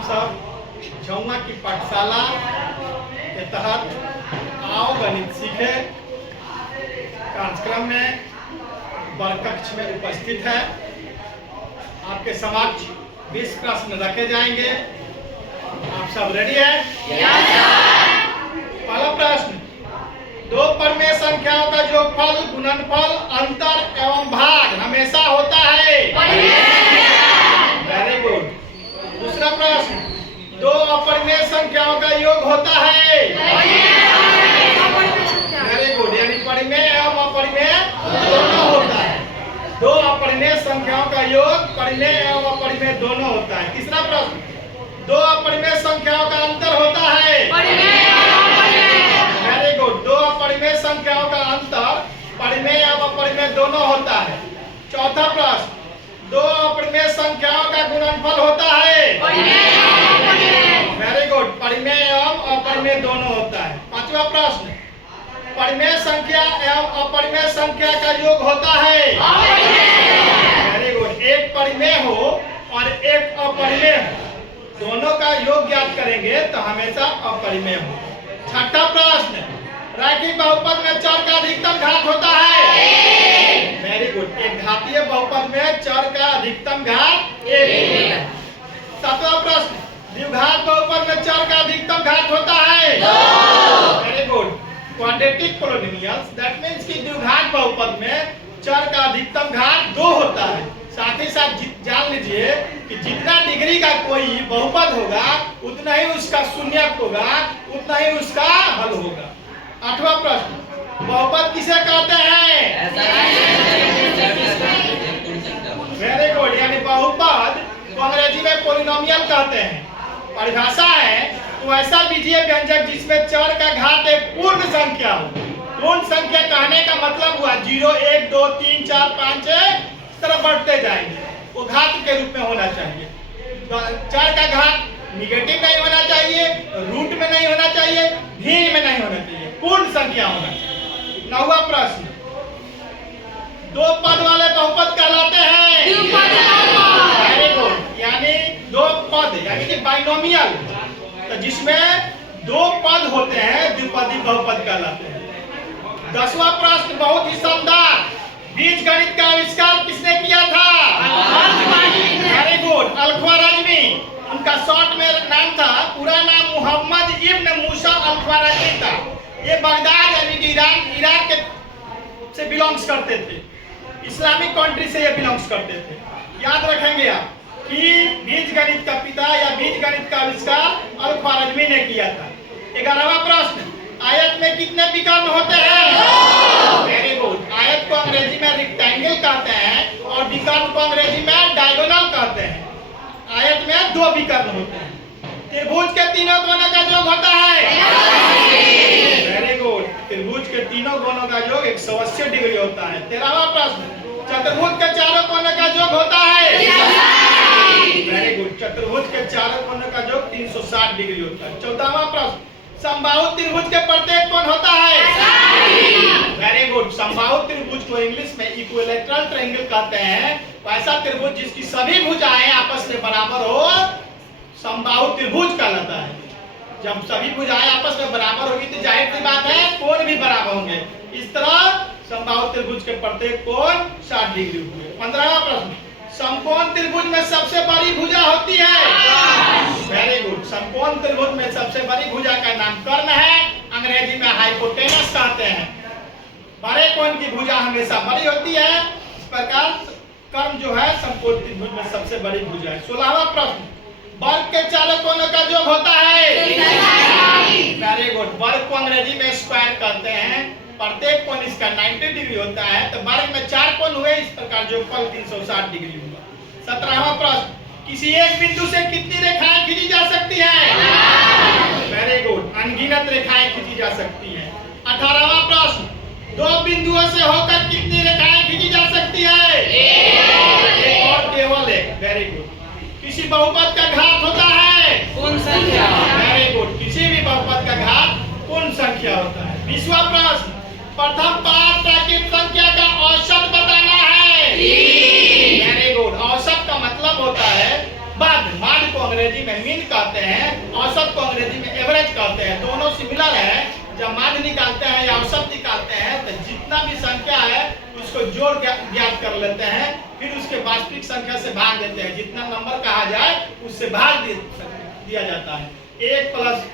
हम सब झौवा की पाठशाला के तहत आओ गणित सीखे कार्यक्रम में बरकक्ष में उपस्थित है। आपके समक्ष 20 प्रश्न रखे जाएंगे। आप सब रेडी है? पहला प्रश्न, दो परमेय संख्याओं का योगफल, गुणनफल, अंतर एवं भाग हमेशा होता है। Very good. दूसरा प्रश्न, दो अपरिमेय संख्याओं का योग होता है। वेरी गुड, यानी परिमेय एवं अपरिमेय दोनों होता है। दो अपरिमेय संख्याओं का योग परिमेय एवं अपरिमेय दोनों होता है। तीसरा प्रश्न, दो अपरिमेय संख्याओं का अंतर होता है। वेरी गुड, दो अपरिमेय संख्याओं का अंतर परिमेय एवं अपरिमेय दोनों होता है। चौथा प्रश्न, दो अपरिमेय संख्याओं का गुणनफल होता है। वेरी गुड, परिमेय एवं अपरिमेय दोनों होता है। पांचवा प्रश्न, परिमेय संख्या एवं अपरिमेय संख्या का योग होता है। वेरी गुड, एक परिमेय हो और एक अपरिमेय हो, दोनों का योग ज्ञात करेंगे तो हमेशा अपरिमेय हो। छठा प्रश्न, रैखिक बहुपद में चर का अधिकतम घात होता है। वेरी गुड, एक घातीय बहुपद में चर का अधिकतम घात 1 होता है। सातवां प्रश्न, द्विघात बहुपद में चर का अधिकतम घात होता है। Very good, quadratic polynomials that means कि द्विघात बहुपद में चर का अधिकतम घात 2 होता है। साथ ही साथ जान लीजिए कि जितना डिग्री का कोई बहुपद होगा उतना ही उसका शून्यक होगा, उतना ही उसका हल होगा। आठवां प्रश्न, बहुपद किसे कहते हैं? वेरी गुड, यानी बहुपद को अंग्रेजी में पॉलिनोमियल कहते हैं। परिभाषा है तो ऐसा बीजीय व्यंजक जिसमें चर का घात एक पूर्ण संख्या हो। पूर्ण संख्या कहने का मतलब हुआ 0, 1, 2, 3, 4, 5 इस तरह बढ़ते जाएंगे, वो घात के रूप में होना चाहिए। चर का घात निगेटिव नहीं होना चाहिए, रूट में नहीं होना चाहिए, भिन्न में नहीं होना चाहिए, पूर्ण संख्या होना चाहिए। नौवां प्रश्न, दो पद वाले बहुपद कहलाते हैं। वेरी गुड, यानी दो पद यानी कि बाइनोमियल, तो जिसमें दो पद होते हैं द्विपदी बहुपद कहलाते हैं। 10वां प्रश्न बहुत ही शानदार, बीजगणित का आविष्कार किसने किया था? Very good, Al Khwarizmi. उनका शॉर्ट में नाम था, पूरा नाम मोहम्मद इब्न मूसा अल-ख्वारिज़मी था। ये बगदाद यानी कि इराक के से बिलोंग्स करते थे, इस्लामिक कंट्री से ये बिलोंग्स करते थे। याद रखेंगे आप कि बीजगणित का पिता या बीजगणित का आविष्कार अल-ख्वारिज़मी ने किया था। 11वां प्रश्न, आयत में कितने विकर्ण होते हैं? वेरी गुड, आयत को अंग्रेजी में रेक्टेंगल कहते हैं और विकर्ण को अंग्रेजी में डायगोनल कहते हैं। आयत में 2 विकर्ण होते हैं। त्रिभुज के तीनों कोनों का योग होता है। वेरी गुड, त्रिभुज के तीनों कोनों का योग 180 डिग्री होता है। 13वां प्रश्न, चतुर्भुज के चारों कोनों का योग होता है। वेरी गुड, चतुर्भुज के चारों कोनों का योग 360 डिग्री होता है। 14वां प्रश्न, समबाहु त्रिभुज के प्रत्येक कोण होता है। वेरी गुड, समबाहु त्रिभुज को इंग्लिश में इक्विलैटरल ट्रायंगल कहते हैं। ऐसा त्रिभुज जिसकी सभी भुजाएं आपस में बराबर हो समबाहु त्रिभुज कहलाता है। जब सभी भुजाएं आपस में बराबर होगी तो जाहिर सी बात है कोण भी बराबर होंगे। इस तरह समबाहु त्रिभुज के प्रत्येक कोण 60 डिग्री हुए। 15वां प्रश्न, समकोण त्रिभुज में सबसे बड़ी भुजा होती है। वेरी गुड, समकोण त्रिभुज में सबसे बड़ी भुजा का नाम कर्ण है, अंग्रेजी में हाइपोटेनस कहते हैं। बड़े कोण की भुजा हमेशा बड़ी होती है, इस प्रकार कर्ण जो है समकोण त्रिभुज में सबसे बड़ी भुजा है। 16वां प्रश्न, वर्ग के चारों कोनों का योग होता है। वेरी गुड, वर्ग को अंग्रेजी में स्क्वायर कहते हैं। प्रत्येक कोण इसका 90 डिग्री होता है, तो वर्ग में 4 कोण हुए, इस प्रकार योगफल 360 डिग्री हुआ। 17वां प्रश्न, किसी एक बिंदु से कितनी रेखाएं खींची जा सकती हैं? वेरी गुड, अनगिनत रेखाएं खींची जा सकती हैं। 18वां प्रश्न, दो बिंदुओं से होकर कितनी रेखाएं खींची जा सकती है? एक और केवल एक। वेरी गुड, किसी बहुपद का घात होता है पूर्ण संख्या। वेरी गुड, किसी भी बहुपद का घात पूर्ण संख्या होता है। 20वां प्रश्न, प्रथम 5 प्राकृत संख्या का औसत बताना है। वेरी गुड, औसत का मतलब होता है बाद माध्य को अंग्रेजी में मीन कहते हैं, औसत को अंग्रेजी में एवरेज कहते हैं। दोनों सिमिलर है। जब माध्य निकालते हैं या औसत निकालते हैं तो जितना भी संख्या है उसको जोड़ ज्ञात कर लेते हैं, फिर उसके वास्तविक संख्या से भाग देते हैं। जितना नंबर कहा जाए उससे भाग दिया जाता है। 1 +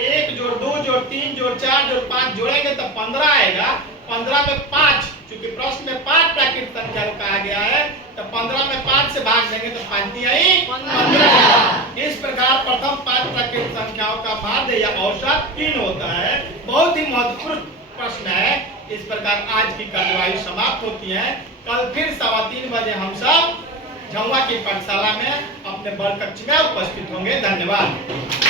1 + 2 + 3 + 4 + 5 जोड़ेंगे तो 15 आएगा। 15 में 5, क्योंकि प्रश्न में 5 प्राकृत संख्या को कहा गया है, तो 15 में 5 से भाग देंगे तो 5 आई 15। इस प्रकार प्रथम 5 प्राकृत संख्याओं का माध्य या औसत 3 होता है। बहुत ही महत्वपूर्ण प्रश्न है। इस प्रकार आज की कार्यवाही समाप्त होती है। कल फिर 3:15 बजे हम सब झौवा की पाठशाला में अपने वर्ग कक्ष में उपस्थित होंगे। धन्यवाद।